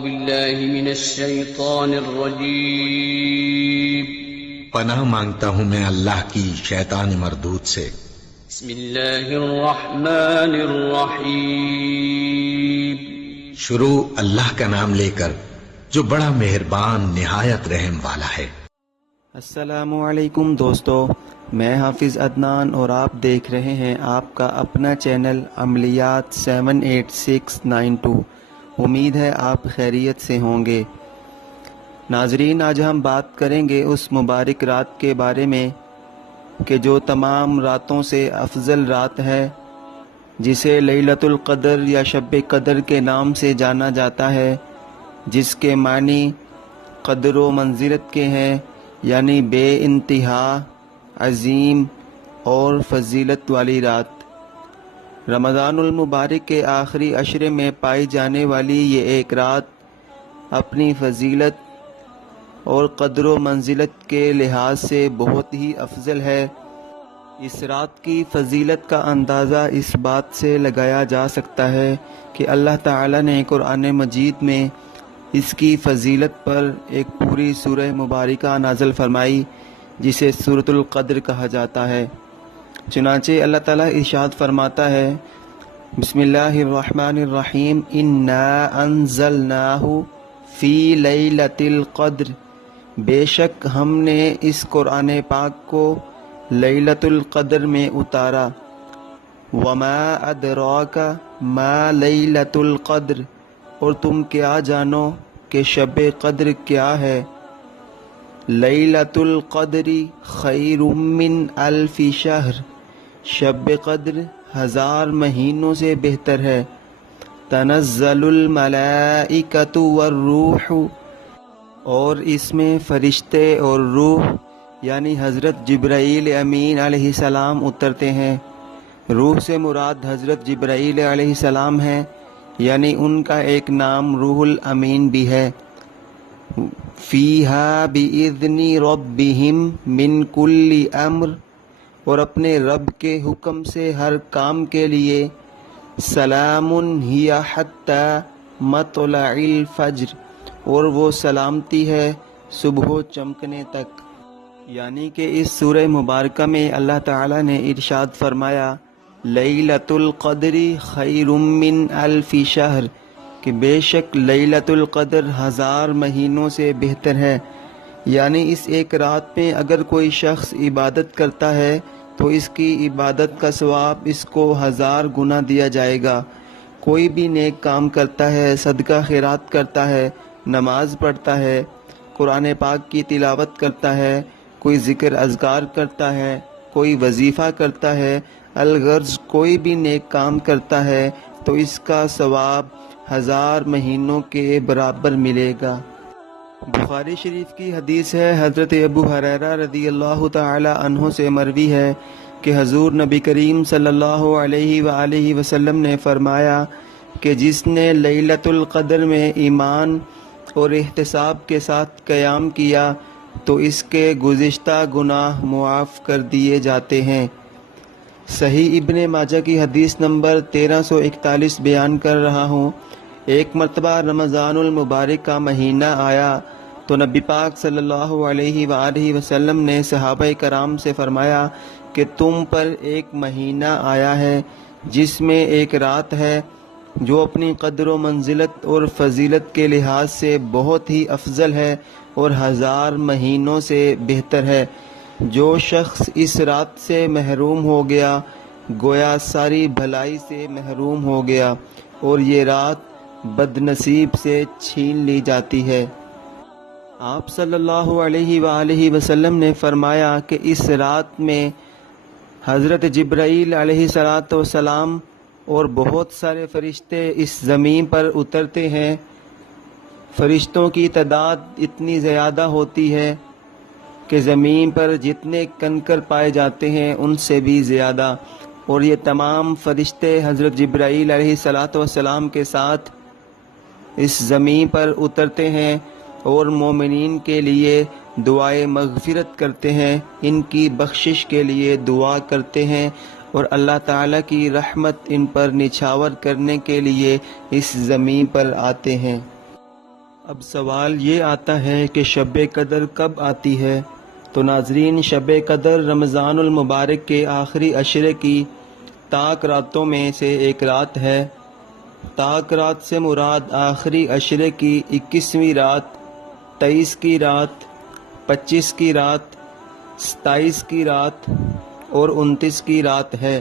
باللہ من الشیطان الرجیم پناہ مانگتا ہوں میں اللہ کی شیطان مردود سے۔ بسم اللہ الرحمن الرحیم شروع اللہ کا نام لے کر جو بڑا مہربان نہایت رحم والا ہے۔ السلام علیکم دوستو، میں حافظ عدنان اور آپ دیکھ رہے ہیں آپ کا اپنا چینل عملیات 78692۔ امید ہے آپ خیریت سے ہوں گے۔ ناظرین، آج ہم بات کریں گے اس مبارک رات کے بارے میں کہ جو تمام راتوں سے افضل رات ہے، جسے لیلۃ القدر یا شب قدر کے نام سے جانا جاتا ہے، جس کے معنی قدر و منزلت کے ہیں، یعنی بے انتہا عظیم اور فضیلت والی رات۔ رمضان المبارک کے آخری عشرے میں پائی جانے والی یہ ایک رات اپنی فضیلت اور قدر و منزلت کے لحاظ سے بہت ہی افضل ہے۔ اس رات کی فضیلت کا اندازہ اس بات سے لگایا جا سکتا ہے کہ اللہ تعالی نے قرآن مجید میں اس کی فضیلت پر ایک پوری سورہ مبارکہ نازل فرمائی، جسے سورۃ القدر کہا جاتا ہے۔ چنانچہ اللہ تعالیٰ ارشاد فرماتا ہے، بسم اللہ الرحمن الرحیم، انا انزلناہ فی لیلۃ القدر، بے شک ہم نے اس قرآن پاک کو لیلۃ القدر میں اتارا۔ وما ادراک ما لیلۃ القدر، اور تم کیا جانو کہ شب قدر کیا ہے۔ لیلۃ القدر خیر من الف شہر، شب قدر 1000 مہینوں سے بہتر ہے۔ تنزل الملائکۃ والروح، اور اس میں فرشتے اور روح یعنی حضرت جبرائیل امین علیہ السلام اترتے ہیں۔ روح سے مراد حضرت جبرائیل علیہ السلام ہیں، یعنی ان کا ایک نام روح الامین بھی ہے۔ فیہا بإذن ربہم من کل امر، اور اپنے رب کے حکم سے ہر کام کے لیے۔ سلام ہی حتی مطلع الفجر، اور وہ سلامتی ہے صبح چمکنے تک۔ یعنی کہ اس سورہ مبارکہ میں اللہ تعالی نے ارشاد فرمایا، لیلۃ القدر خیر من الف شہر، کہ بے شک لیلۃ القدر 1000 مہینوں سے بہتر ہے۔ یعنی اس ایک رات میں اگر کوئی شخص عبادت کرتا ہے تو اس کی عبادت کا ثواب اس کو 1000 گنا دیا جائے گا۔ کوئی بھی نیک کام کرتا ہے، صدقہ خیرات کرتا ہے، نماز پڑھتا ہے، قرآن پاک کی تلاوت کرتا ہے، کوئی ذکر اذکار کرتا ہے، کوئی وظیفہ کرتا ہے، الغرض کوئی بھی نیک کام کرتا ہے تو اس کا ثواب 1000 مہینوں کے برابر ملے گا۔ بخاری شریف کی حدیث ہے، حضرت ابو ہریرہ رضی اللہ تعالی عنہ سے مروی ہے کہ حضور نبی کریم صلی اللہ علیہ وآلہ وسلم نے فرمایا کہ جس نے لیلۃ القدر میں ایمان اور احتساب کے ساتھ قیام کیا تو اس کے گزشتہ گناہ معاف کر دیے جاتے ہیں۔ صحیح ابن ماجہ کی حدیث نمبر 1341 بیان کر رہا ہوں۔ ایک مرتبہ رمضان المبارک کا مہینہ آیا تو نبی پاک صلی اللہ علیہ وآلہ وسلم نے صحابہ کرام سے فرمایا کہ تم پر ایک مہینہ آیا ہے جس میں ایک رات ہے جو اپنی قدر و منزلت اور فضیلت کے لحاظ سے بہت ہی افضل ہے اور 1000 مہینوں سے بہتر ہے۔ جو شخص اس رات سے محروم ہو گیا گویا ساری بھلائی سے محروم ہو گیا، اور یہ رات بد نصیب سے چھین لی جاتی ہے۔ آپ صلی اللہ علیہ وآلہ وسلم نے فرمایا کہ اس رات میں حضرت جبرائیل علیہ السلام اور بہت سارے فرشتے اس زمین پر اترتے ہیں۔ فرشتوں کی تعداد اتنی زیادہ ہوتی ہے کہ زمین پر جتنے کنکر پائے جاتے ہیں ان سے بھی زیادہ، اور یہ تمام فرشتے حضرت جبرائیل علیہ السلام کے ساتھ اس زمین پر اترتے ہیں اور مومنین کے لیے دعائے مغفرت کرتے ہیں، ان کی بخشش کے لیے دعا کرتے ہیں، اور اللہ تعالیٰ کی رحمت ان پر نچھاور کرنے کے لیے اس زمین پر آتے ہیں۔ اب سوال یہ آتا ہے کہ شب قدر کب آتی ہے؟ تو ناظرین، شب قدر رمضان المبارک کے آخری عشرے کی تاک راتوں میں سے ایک رات ہے۔ تاک رات سے مراد آخری عشرے کی 21ویں رات، 23 کی رات، 25 کی رات، 27 کی رات اور 29 کی رات ہے۔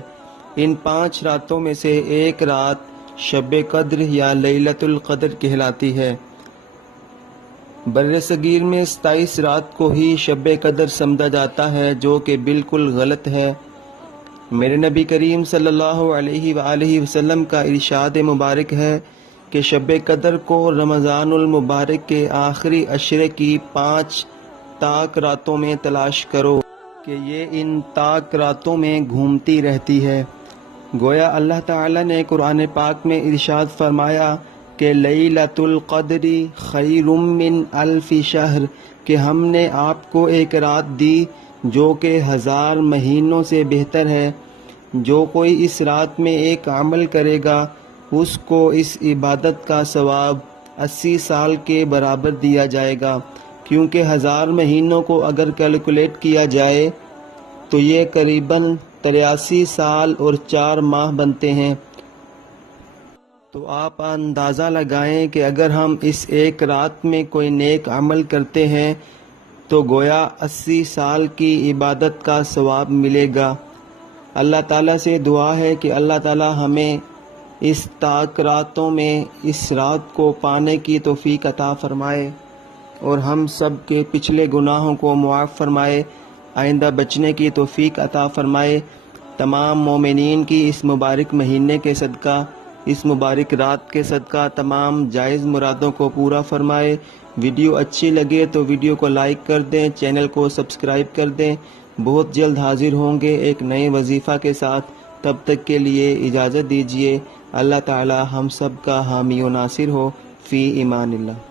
ان 5 راتوں میں سے ایک رات شب قدر یا لیلۃ القدر کہلاتی ہے۔ بر صغیر میں 27 رات کو ہی شب قدر سمجھا جاتا ہے، جو کہ بالکل غلط ہے۔ میرے نبی کریم صلی اللہ علیہ وآلہ وسلم کا ارشاد مبارک ہے کہ شب قدر کو رمضان المبارک کے آخری عشرے کی 5 تاک راتوں میں تلاش کرو کہ یہ ان تاک راتوں میں گھومتی رہتی ہے۔ گویا اللہ تعالی نے قرآن پاک میں ارشاد فرمایا کہ لیلۃ القدر خیر من الف شہر، کہ ہم نے آپ کو ایک رات دی جو کہ 1000 مہینوں سے بہتر ہے۔ جو کوئی اس رات میں ایک عمل کرے گا اس کو اس عبادت کا ثواب 80 سال کے برابر دیا جائے گا، کیونکہ 1000 مہینوں کو اگر کیلکولیٹ کیا جائے تو یہ قریباً 83 سال اور 4 ماہ بنتے ہیں۔ تو آپ اندازہ لگائیں کہ اگر ہم اس ایک رات میں کوئی نیک عمل کرتے ہیں تو گویا 80 سال کی عبادت کا ثواب ملے گا۔ اللہ تعالیٰ سے دعا ہے کہ اللہ تعالیٰ ہمیں اس تاک راتوں میں اس رات کو پانے کی توفیق عطا فرمائے اور ہم سب کے پچھلے گناہوں کو معاف فرمائے، آئندہ بچنے کی توفیق عطا فرمائے، تمام مومنین کی اس مبارک مہینے کے صدقہ، اس مبارک رات کے صدقہ تمام جائز مرادوں کو پورا فرمائے۔ ویڈیو اچھی لگے تو ویڈیو کو لائک کر دیں، چینل کو سبسکرائب کر دیں۔ بہت جلد حاضر ہوں گے ایک نئے وظیفہ کے ساتھ، تب تک کے لیے اجازت دیجیے۔ اللہ تعالی ہم سب کا حامی و ناصر ہو۔ فی امان اللہ۔